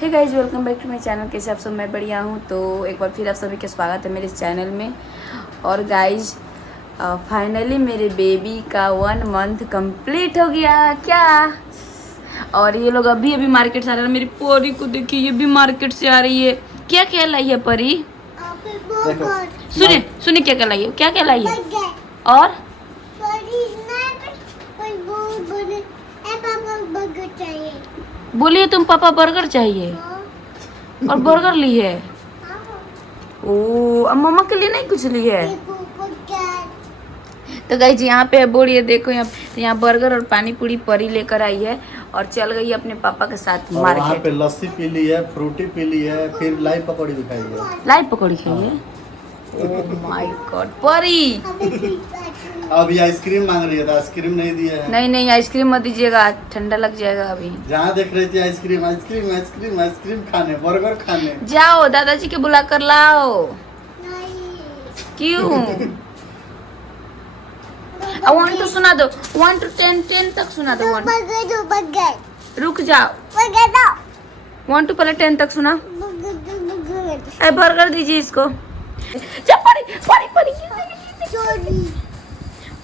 Hey guys, welcome back to my channel. कैसे आप सब? मैं बढ़िया हूँ। तो एक बार फिर आप सभी का स्वागत है मेरे इस चैनल में। और गाइज फाइनली मेरे बेबी का 1 मंथ कंप्लीट हो गया क्या। और ये लोग अभी अभी मार्केट से आ रहे हैं। मेरी परी को देखिए, ये भी मार्केट से आ रही है। क्या क्या लाई है परी? सुनिए सुनिए, क्या क्या लाई है, क्या क्या लाई है? और बोलिए, तुम पापा बर्गर चाहिए और बर्गर ली है। ओ, अब मम्मा के लिए नहीं कुछ ली है। तो गाइज यहाँ पे बोलिए, देखो यहाँ बर्गर और पानी पूरी परी लेकर आई है और चल गई अपने पापा के साथ मार्केट। वहाँ पे लस्सी पी ली है, फ्रूटी पी ली है, फिर लाइव पकौड़ी भी खाई है। लाइव पकौड़ी खाई है। ओह माय गॉड परी, अभी आइसक्रीम मांग रही है तो आइसक्रीम नहीं दिया है। नहीं नहीं, आइसक्रीम मत दीजिएगा, ठंडा लग जाएगा। अभी जहाँ देख रही थी आइसक्रीम आइसक्रीम आइसक्रीम आइसक्रीम खाने, बर्गर खाने। जाओ दादाजी के बुला कर लाओ। क्यों? 1 to सुना दो, 1 to 10 तक सुना दो। 1 रुक जाओ, 1 to पहले 10 तक सुना। बर्गर दीजिए इसको। जा परी परी परी,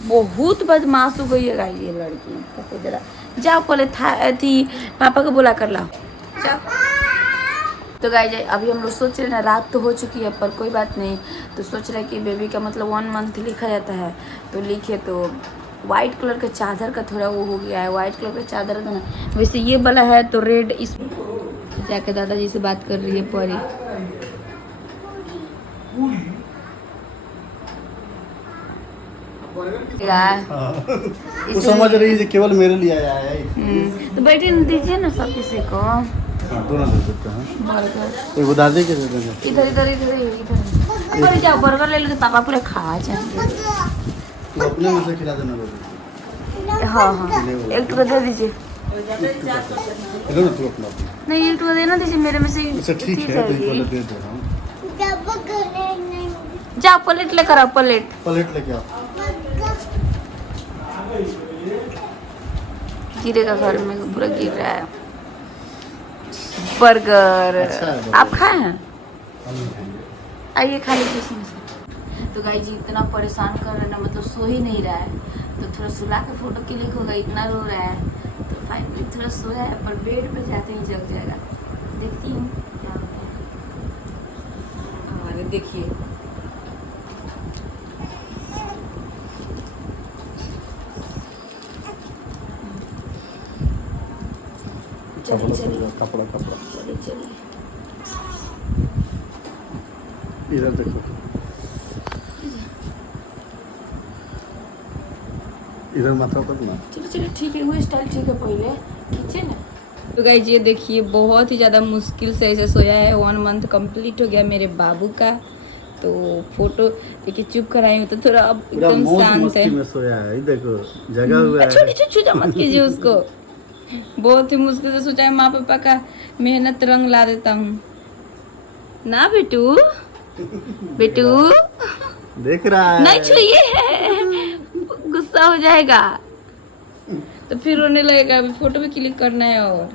बहुत बदमाश हो गई है गाइस ये लड़की। जरा जाओ पहले थी पापा को बुला कर लाओ, जाओ। तो गाइस अभी हम लोग सोच रहे हैं ना, रात तो हो चुकी है पर कोई बात नहीं। तो सोच रहे हैं कि बेबी का मतलब 1 मंथ लिखा जाता है, तो लिखे तो वाइट कलर का चादर का थोड़ा वो हो गया है। वाइट कलर का चादर था ना, वैसे ये वाला है तो रेड। इस जाके दादाजी से बात कर रही है परी। वो समझ रही है केवल मेरे लिए आया है। तो बैठे दीजिए ना सब किसी को। दोनों दे सकते हैं। बर्गर एक बता दे के दे देंगे। इधर इधर इधर इधर पर जाओ, बर्गर ले लो, पापा पूरे खा जाएंगे। तू अपने में से खिला देना लोग। हाँ हाँ, एक टुकड़ा दे दीजिए। लो ना तू अपना। नहीं, एक टुकड़ा देना दीजिए, मेरे में से। अच्छा ठीक है, तो ये दे दे रहा हूँ। जाओ प्लेट लेकर आओ, प्लेट लेके आओ। गिरेगा घर में, पूरा गिर रहा है। बर्गर अच्छा है बर्गर। आप खाए हैं? आइए खा लीजिए इसमें से। तो गाइस जी इतना परेशान कर रहे हैं ना, मतलब सो ही नहीं रहा है। तो थोड़ा सुला के फोटो क्लिक होगा, इतना रो रहा है। तो फाइनली थोड़ा सोया है, पर बेड पे जाते ही जग जाएगा। देखती हूँ क्या होता है। अरे देखिए, चलिए चलिए कपड़ा चलिए चलिए। इधर देखो, इधर माथा पर ना। चलो चलो ठीक है, वो स्टाइल ठीक है, पहले खींचे ना। तो गाइस ये देखिए, बहुत ही ज़्यादा मुश्किल से ऐसे सोया है। 1 मंथ कंप्लीट हो गया मेरे बाबू का। तो फोटो देखिए चुप कराई हूँ, तो थोड़ा अब एकदम शांत है। में सोया है, देखो जगह हुआ है। छोटी छूजा मत कीजिए उसको। बहुत ही मुश्किल से सोचा है, माँ पापा का मेहनत रंग ला देता हूँ ना। बेटू बेटू देख रहा है, नहीं छुइए, गुस्सा हो जाएगा तो फिर रोने लगेगा। अभी फोटो भी क्लिक करना है और